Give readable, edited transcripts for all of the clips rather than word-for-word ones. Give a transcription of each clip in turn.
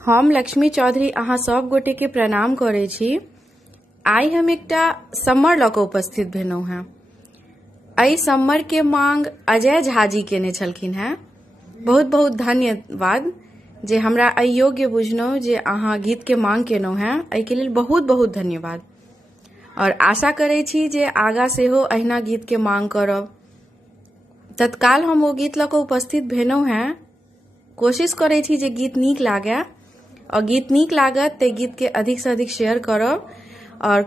हम लक्ष्मी चौधरी अहाँ सब गोटे के प्रणाम करे छी। आई हम एकटा सम्मर लऽ कऽ उपस्थित भेलहुँ हैं। एहि सम्मर के मांग अजय झा जी केने छलखिन हैं। बहुत बहुत धन्यवाद जे हमरा एहि योग्य बुझलहुँ जे अहाँ गीत के मांग केलहुँ हैं। एहि के लेल बहुत बहुत धन्यवाद और आशा करे छी जे आगा सेहो अहिना गीत के मांग करब। तत्काल हम ओ गीत लऽ कऽ उपस्थित भेलहुँ हैं। कोशिश करे छी जे गीत नीक लागे और गीत नीक लागत ते गीत के अधिक से अधिक शेयर करब और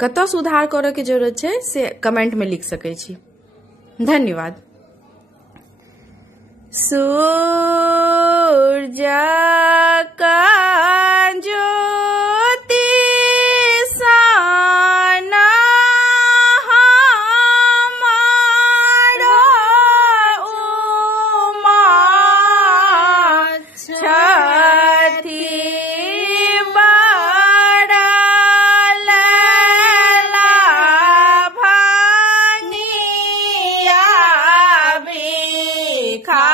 कतौ सुधार करे के जरूरत छै से कमेंट में लिख सकै छी। धन्यवाद। सूरज का ज्योति साना हमारो उमा छथि बड़ा लैला भनिया भिखारी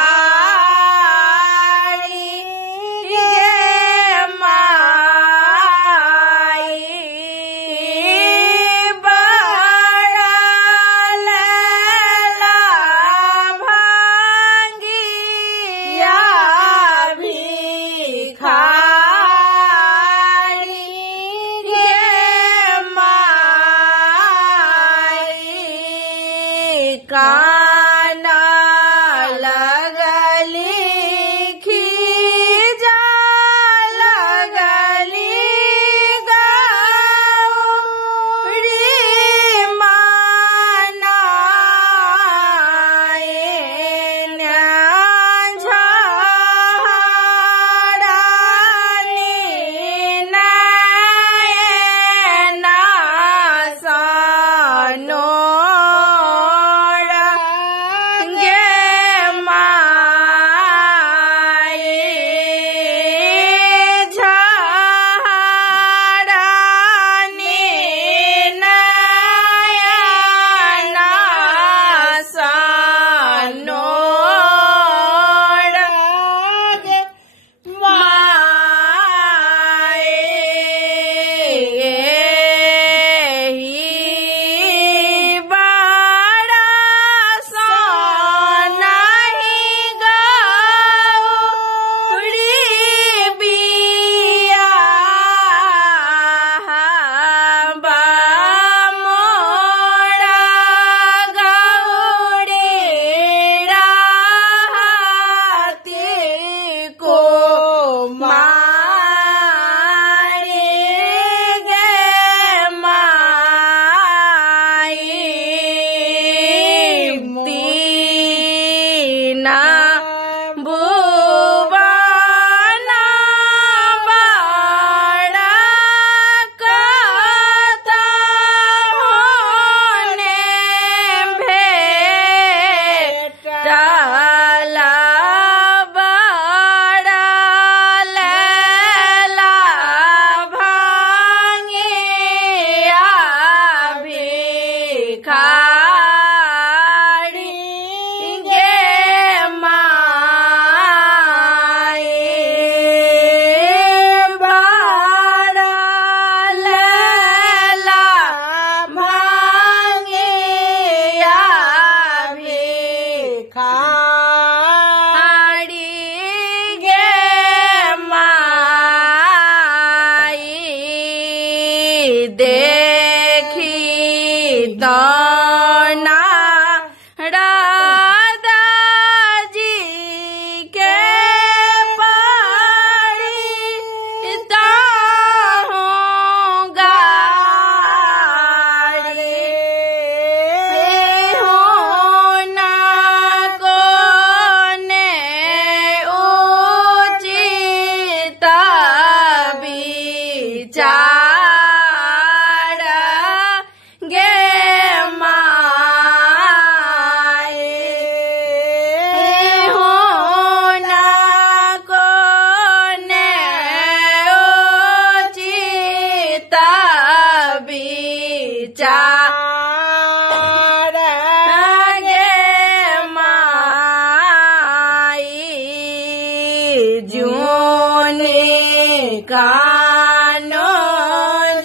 कानो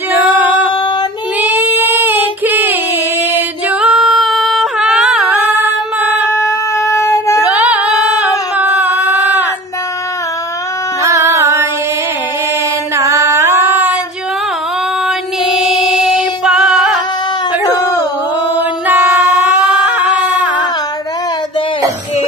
जो लिखी जो हमारो मानाए ना जो नी पढ़ो नारद के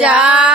जा